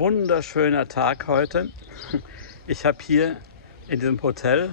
wunderschöner Tag heute. Ich habe hier in diesem Hotel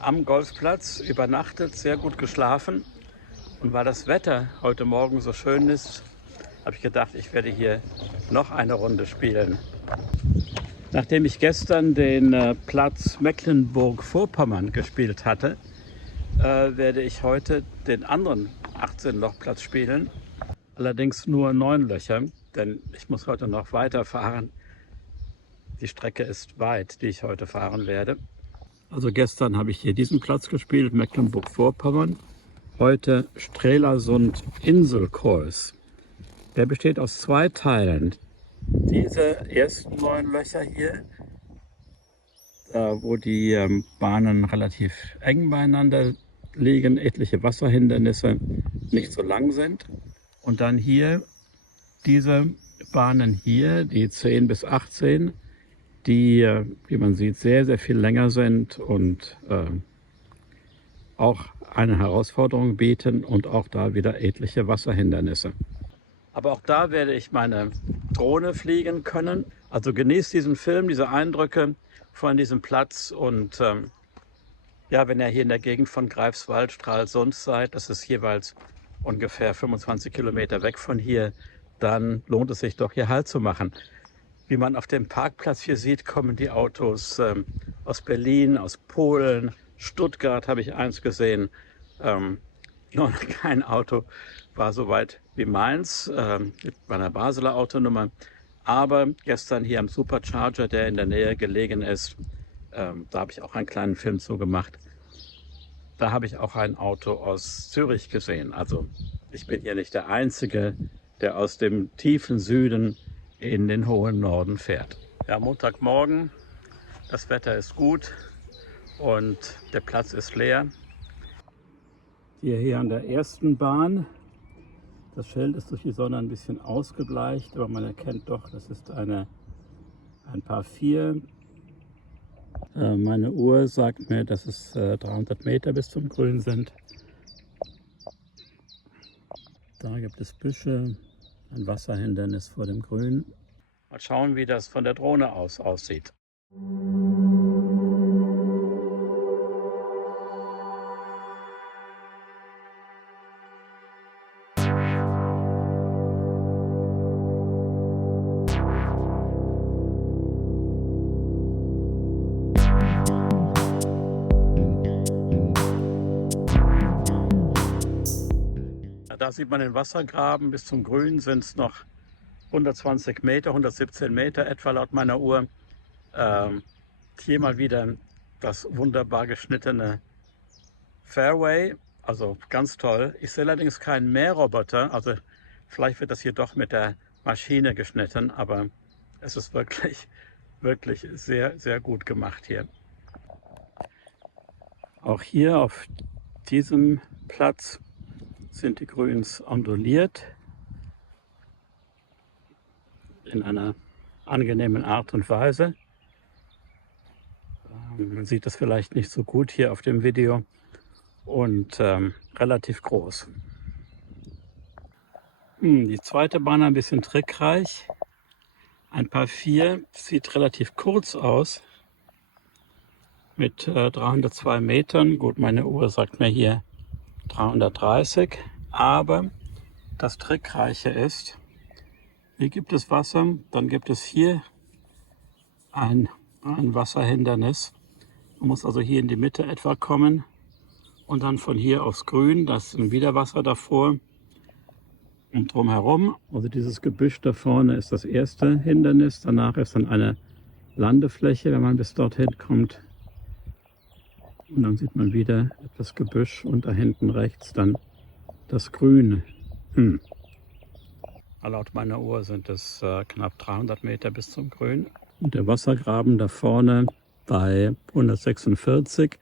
am Golfplatz übernachtet, sehr gut geschlafen. Und weil das Wetter heute Morgen so schön ist, habe ich gedacht, ich werde hier noch eine Runde spielen. Nachdem ich gestern den Platz Mecklenburg-Vorpommern gespielt hatte, werde ich heute den anderen 18-Loch-Platz spielen. Allerdings nur 9 Löcher, denn ich muss heute noch weiterfahren. Die Strecke ist weit, die ich heute fahren werde. Also gestern habe ich hier diesen Platz gespielt, Mecklenburg-Vorpommern. Heute Strelasund Inselkreuz. Der besteht aus 2 Teilen. Diese ersten 9 Löcher hier, wo die Bahnen relativ eng beieinander liegen, etliche Wasserhindernisse nicht so lang sind. Und dann hier diese Bahnen hier, die 10 bis 18, die, wie man sieht, sehr, sehr viel länger sind und auch eine Herausforderung bieten und auch da wieder etliche Wasserhindernisse. Aber auch da werde ich meine Drohne fliegen können. Also genießt diesen Film, diese Eindrücke von diesem Platz. Und ja, wenn ihr hier in der Gegend von Greifswald, Stralsund seid, das ist jeweils ungefähr 25 Kilometer weg von hier, dann lohnt es sich doch hier Halt zu machen. Wie man auf dem Parkplatz hier sieht, kommen die Autos aus Berlin, aus Polen, Stuttgart habe ich eins gesehen. Noch kein Auto war so weit wie meins, mit meiner Basler Autonummer. Aber gestern hier am Supercharger, der in der Nähe gelegen ist, da habe ich auch einen kleinen Film zu gemacht. Da habe ich auch ein Auto aus Zürich gesehen. Also ich bin hier nicht der Einzige, der aus dem tiefen Süden in den hohen Norden fährt. Ja, Montagmorgen, das Wetter ist gut und der Platz ist leer. Hier an der ersten Bahn, das Schild ist durch die Sonne ein bisschen ausgebleicht, aber man erkennt doch, das ist ein Par 4. Meine Uhr sagt mir, dass es 300 Meter bis zum Grün sind. Da gibt es Büsche, ein Wasserhindernis vor dem Grün. Mal schauen, wie das von der Drohne aus aussieht. Da sieht man den Wassergraben. Bis zum Grün sind es noch 120 Meter, 117 Meter etwa laut meiner Uhr. Hier mal wieder das wunderbar geschnittene Fairway, also ganz toll. Ich sehe allerdings keinen Mähroboter, also vielleicht wird das hier doch mit der Maschine geschnitten, aber es ist wirklich, wirklich sehr, sehr gut gemacht hier. Auch hier auf diesem Platz sind die Grüns onduliert in einer angenehmen Art und Weise. Man sieht das vielleicht nicht so gut hier auf dem Video und relativ groß. Die zweite Bahn ein bisschen trickreich. Ein Par 4 sieht relativ kurz aus mit 302 Metern. Gut, meine Uhr sagt mir hier 330, aber das Trickreiche ist, hier gibt es Wasser, dann gibt es hier ein Wasserhindernis. Man muss also hier in die Mitte etwa kommen und dann von hier aufs Grün, das ist wieder Wasser davor und drumherum. Also dieses Gebüsch da vorne ist das erste Hindernis, danach ist dann eine Landefläche, wenn man bis dorthin kommt. Und dann sieht man wieder etwas Gebüsch und da hinten rechts dann das Grün. Laut meiner Uhr sind es knapp 300 Meter bis zum Grün. Und der Wassergraben da vorne bei 146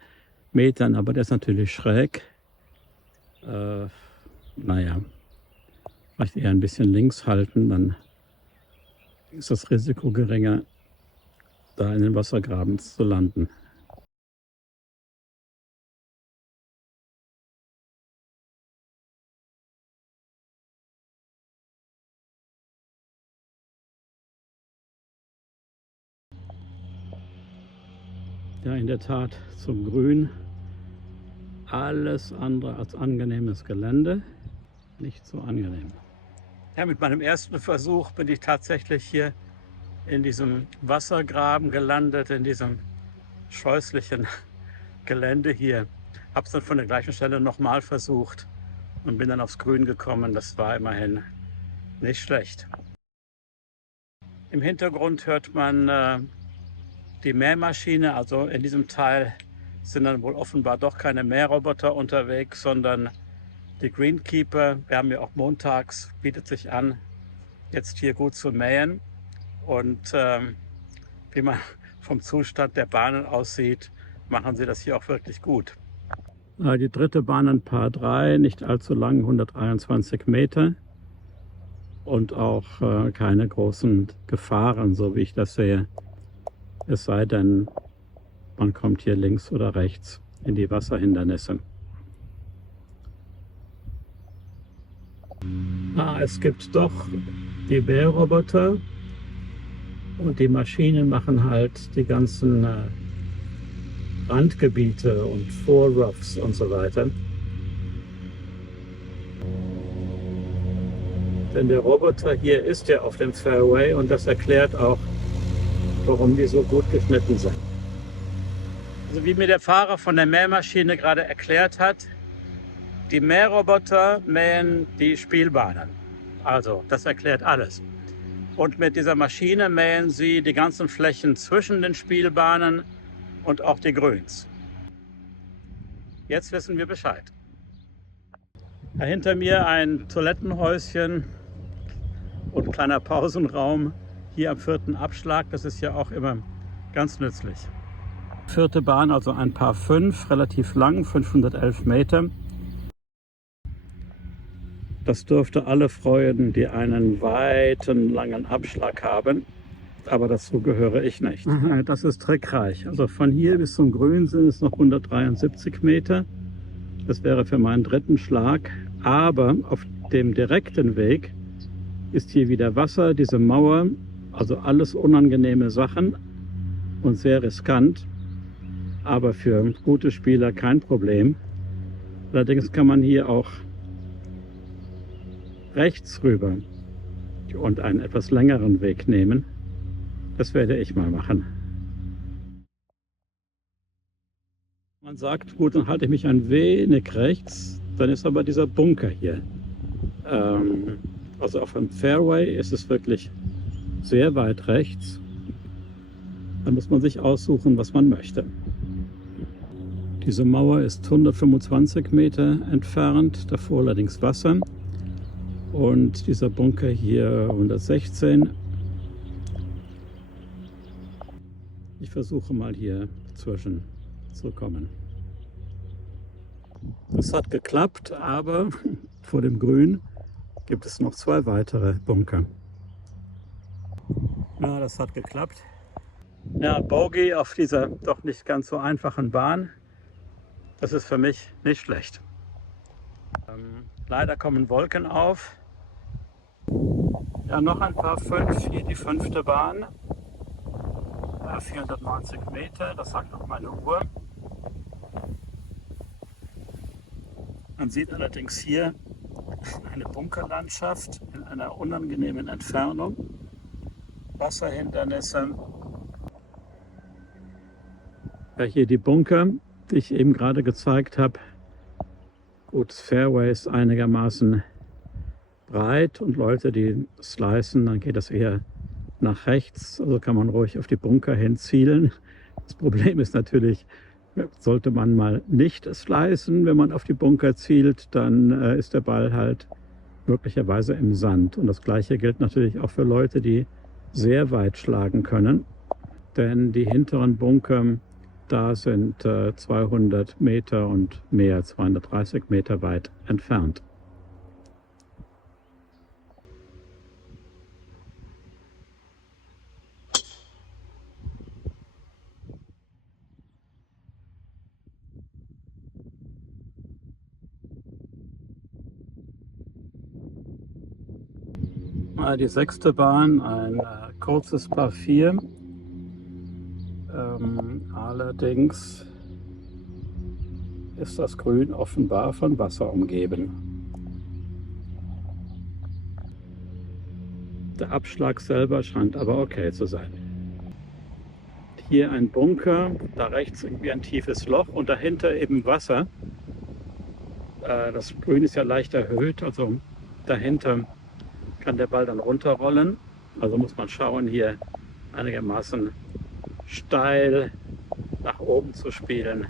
Metern, aber der ist natürlich schräg. Naja, vielleicht eher ein bisschen links halten, dann ist das Risiko geringer, da in den Wassergraben zu landen. Ja, in der Tat zum Grün. Alles andere als angenehmes Gelände. Nicht so angenehm. Ja, mit meinem ersten Versuch bin ich tatsächlich hier in diesem Wassergraben gelandet, in diesem scheußlichen Gelände hier. Habe es dann von der gleichen Stelle nochmal versucht und bin dann aufs Grün gekommen. Das war immerhin nicht schlecht. Im Hintergrund hört man die Mähmaschine. Also in diesem Teil sind dann wohl offenbar doch keine Mähroboter unterwegs, sondern die Greenkeeper. Wir haben ja auch montags, bietet sich an, jetzt hier gut zu mähen. Und wie man vom Zustand der Bahnen aussieht, machen sie das hier auch wirklich gut. Die dritte Bahn in Paar 3, nicht allzu lang, 123 Meter. Und auch keine großen Gefahren, so wie ich das sehe. Es sei denn, man kommt hier links oder rechts in die Wasserhindernisse. Es gibt doch die Mähroboter und die Maschinen machen halt die ganzen Randgebiete und Vorroughs und so weiter. Denn der Roboter hier ist ja auf dem Fairway und das erklärt auch, warum die so gut geschnitten sind. Also wie mir der Fahrer von der Mähmaschine gerade erklärt hat, die Mähroboter mähen die Spielbahnen. Also das erklärt alles. Und mit dieser Maschine mähen sie die ganzen Flächen zwischen den Spielbahnen und auch die Grüns. Jetzt wissen wir Bescheid. Hinter mir ein Toilettenhäuschen und ein kleiner Pausenraum hier am 4. Abschlag. Das ist ja auch immer ganz nützlich. 4. Bahn, also ein Paar 5, relativ lang, 511 Meter. Das dürfte alle freuen, die einen weiten, langen Abschlag haben. Aber dazu gehöre ich nicht. Das ist trickreich. Also von hier bis zum Grün sind es noch 173 Meter. Das wäre für meinen dritten Schlag. Aber auf dem direkten Weg ist hier wieder Wasser, diese Mauer. Also alles unangenehme Sachen und sehr riskant. Aber für gute Spieler kein Problem. Allerdings kann man hier auch rechts rüber und einen etwas längeren Weg nehmen. Das werde ich mal machen. Man sagt, gut, dann halte ich mich ein wenig rechts, dann ist aber dieser Bunker hier. Also auf dem Fairway ist es wirklich sehr weit rechts. Da muss man sich aussuchen, was man möchte. Diese Mauer ist 125 Meter entfernt, davor allerdings Wasser. Und dieser Bunker hier 116. Ich versuche mal hier zwischen zu kommen. Das hat geklappt, aber vor dem Grün gibt es noch 2 weitere Bunker. Ja, das hat geklappt. Ja, Bogey auf dieser doch nicht ganz so einfachen Bahn. Das ist für mich nicht schlecht. Leider kommen Wolken auf. Ja, noch ein Paar 5, hier die 5. Bahn. 490 Meter, das sagt auch meine Uhr. Man sieht allerdings hier eine Bunkerlandschaft in einer unangenehmen Entfernung. Wasserhindernisse. Ja, hier die Bunker, die ich eben gerade gezeigt habe. Gut, das Fairway ist einigermaßen breit und Leute, die slicen, dann geht das eher nach rechts. Also kann man ruhig auf die Bunker hin zielen. Das Problem ist natürlich, sollte man mal nicht slicen, wenn man auf die Bunker zielt, dann ist der Ball halt möglicherweise im Sand. Und das Gleiche gilt natürlich auch für Leute, die sehr weit schlagen können. Denn die hinteren Bunker, da sind 200 Meter und mehr, 230 Meter weit entfernt. Die 6. Bahn, ein kurzes Par 4. Allerdings ist das Grün offenbar von Wasser umgeben. Der Abschlag selber scheint aber okay zu sein. Hier ein Bunker, da rechts irgendwie ein tiefes Loch und dahinter eben Wasser. Das Grün ist ja leicht erhöht, also dahinter kann der Ball dann runterrollen. Also muss man schauen, hier einigermaßen steil nach oben zu spielen.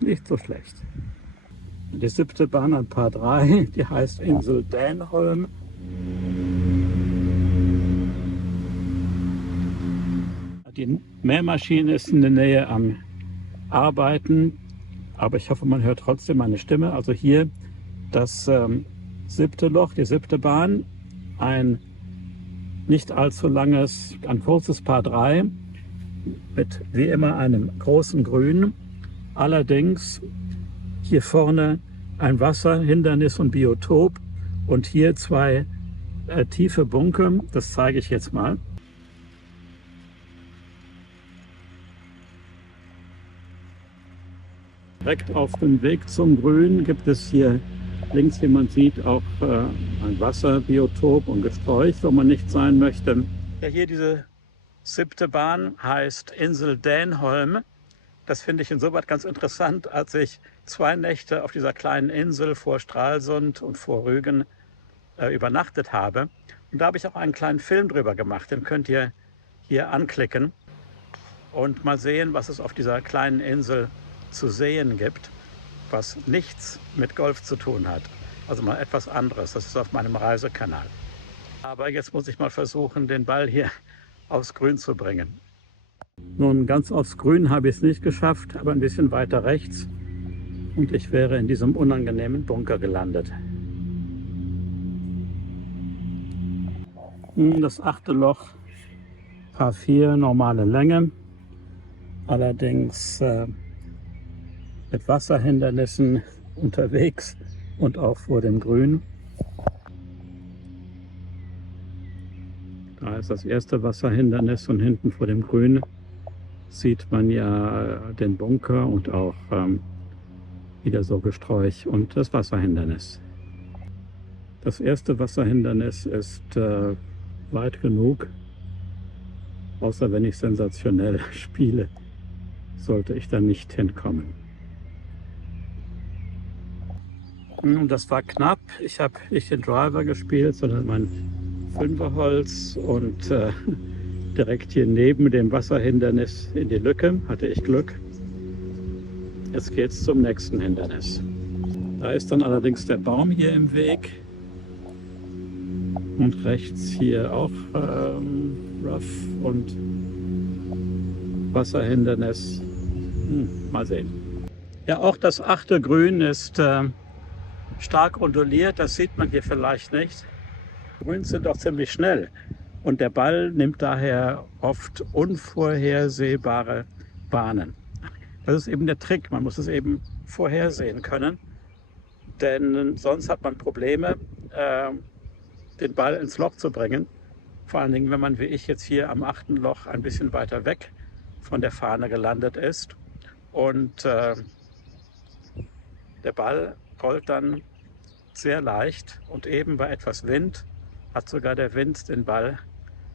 Nicht so schlecht. Die 7. Bahn an Paar 3, die heißt Insel Dänholm. Die Mähmaschine ist in der Nähe am Arbeiten, aber ich hoffe, man hört trotzdem meine Stimme. Also hier das 7. Loch, die 7. Bahn, ein nicht allzu langes, ein kurzes Paar 3 mit wie immer einem großen Grün. Allerdings hier vorne ein Wasserhindernis und Biotop und hier 2 tiefe Bunker. Das zeige ich jetzt mal. Direkt auf dem Weg zum Grün gibt es hier links, wie man sieht, auch ein Wasserbiotop und Gesträuch, wo man nicht sein möchte. Ja, hier diese 7. Bahn heißt Insel Dänholm. Das finde ich insoweit ganz interessant, als ich 2 Nächte auf dieser kleinen Insel vor Stralsund und vor Rügen übernachtet habe. Und da habe ich auch einen kleinen Film drüber gemacht. Den könnt ihr hier anklicken und mal sehen, was es auf dieser kleinen Insel zu sehen gibt, was nichts mit Golf zu tun hat. Also mal etwas anderes. Das ist auf meinem Reisekanal. Aber jetzt muss ich mal versuchen, den Ball hier aufs Grün zu bringen. Nun, ganz aufs Grün habe ich es nicht geschafft, aber ein bisschen weiter rechts. Und ich wäre in diesem unangenehmen Bunker gelandet. Das 8. Loch, Paar 4, normale Länge. Allerdings mit Wasserhindernissen unterwegs und auch vor dem Grün. Da ist das erste Wasserhindernis und hinten vor dem Grün sieht man ja den Bunker und auch wieder so Gesträuch und das Wasserhindernis. Das erste Wasserhindernis ist weit genug, außer wenn ich sensationell spiele, sollte ich da nicht hinkommen. Das war knapp. Ich habe nicht den Driver gespielt, sondern mein 5er-Holz und direkt hier neben dem Wasserhindernis in die Lücke hatte ich Glück. Jetzt geht es zum nächsten Hindernis. Da ist dann allerdings der Baum hier im Weg und rechts hier auch Rough und Wasserhindernis. Mal sehen. Ja, auch das 8. Grün ist stark onduliert, das sieht man hier vielleicht nicht. Grüns sind auch ziemlich schnell und der Ball nimmt daher oft unvorhersehbare Bahnen. Das ist eben der Trick, man muss es eben vorhersehen können, denn sonst hat man Probleme, den Ball ins Loch zu bringen. Vor allen Dingen, wenn man wie ich jetzt hier am 8. Loch ein bisschen weiter weg von der Fahne gelandet ist und der Ball rollt dann sehr leicht und eben bei etwas Wind hat sogar der Wind den Ball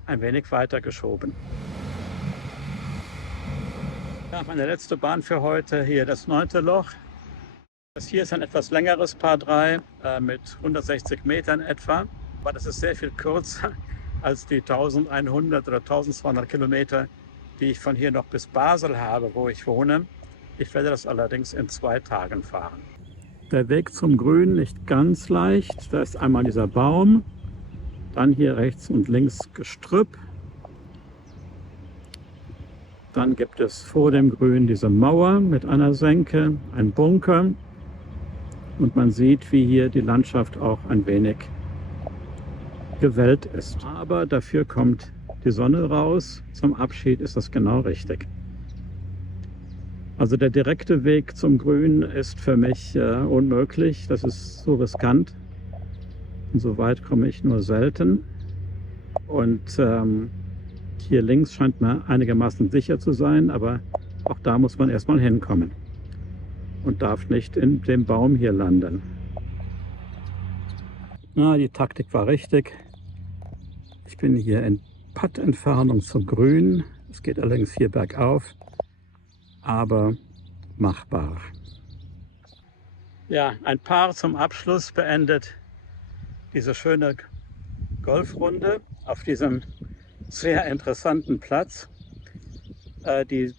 ein wenig weiter geschoben. Ja, meine letzte Bahn für heute, hier das 9. Loch. Das hier ist ein etwas längeres Paar 3 mit 160 Metern etwa, aber das ist sehr viel kürzer als die 1100 oder 1200 Kilometer, die ich von hier noch bis Basel habe, wo ich wohne. Ich werde das allerdings in 2 Tagen fahren. Der Weg zum Grün nicht ganz leicht. Da ist einmal dieser Baum, dann hier rechts und links Gestrüpp. Dann gibt es vor dem Grün diese Mauer mit einer Senke, ein Bunker. Und man sieht, wie hier die Landschaft auch ein wenig gewellt ist. Aber dafür kommt die Sonne raus. Zum Abschied ist das genau richtig. Also der direkte Weg zum Grün ist für mich unmöglich. Das ist so riskant. Und so weit komme ich nur selten. Und Hier links scheint mir einigermaßen sicher zu sein, aber auch da muss man erstmal hinkommen und darf nicht in dem Baum hier landen. Na, die Taktik war richtig. Ich bin hier in Pattentfernung zum Grün. Es geht allerdings hier bergauf, aber machbar. Ja, ein Paar zum Abschluss beendet diese schöne Golfrunde auf diesem sehr interessanten Platz. Die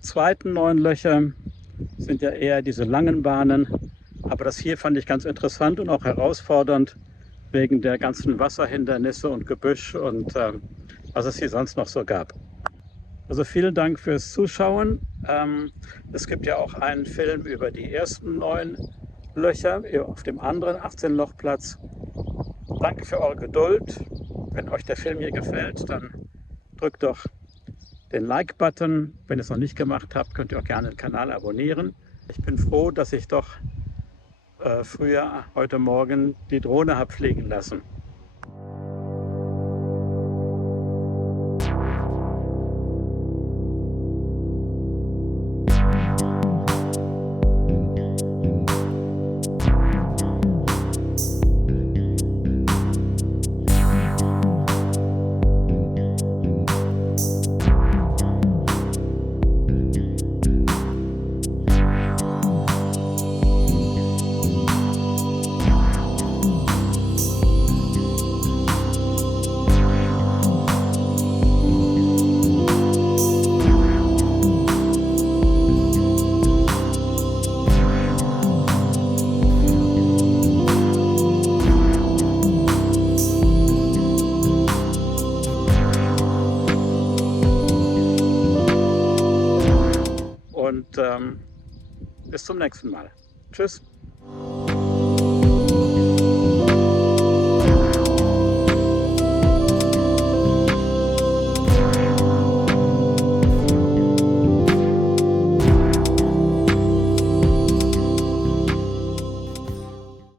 zweiten 9 Löcher sind ja eher diese langen Bahnen, aber das hier fand ich ganz interessant und auch herausfordernd wegen der ganzen Wasserhindernisse und Gebüsch und was es hier sonst noch so gab. Also vielen Dank fürs Zuschauen. Es gibt ja auch einen Film über die ersten 9 Löcher auf dem anderen 18-Loch-Platz. Danke für eure Geduld. Wenn euch der Film hier gefällt, dann drückt doch den Like-Button. Wenn ihr es noch nicht gemacht habt, könnt ihr auch gerne den Kanal abonnieren. Ich bin froh, dass ich doch früher heute Morgen die Drohne habe fliegen lassen. Und bis zum nächsten Mal. Tschüss.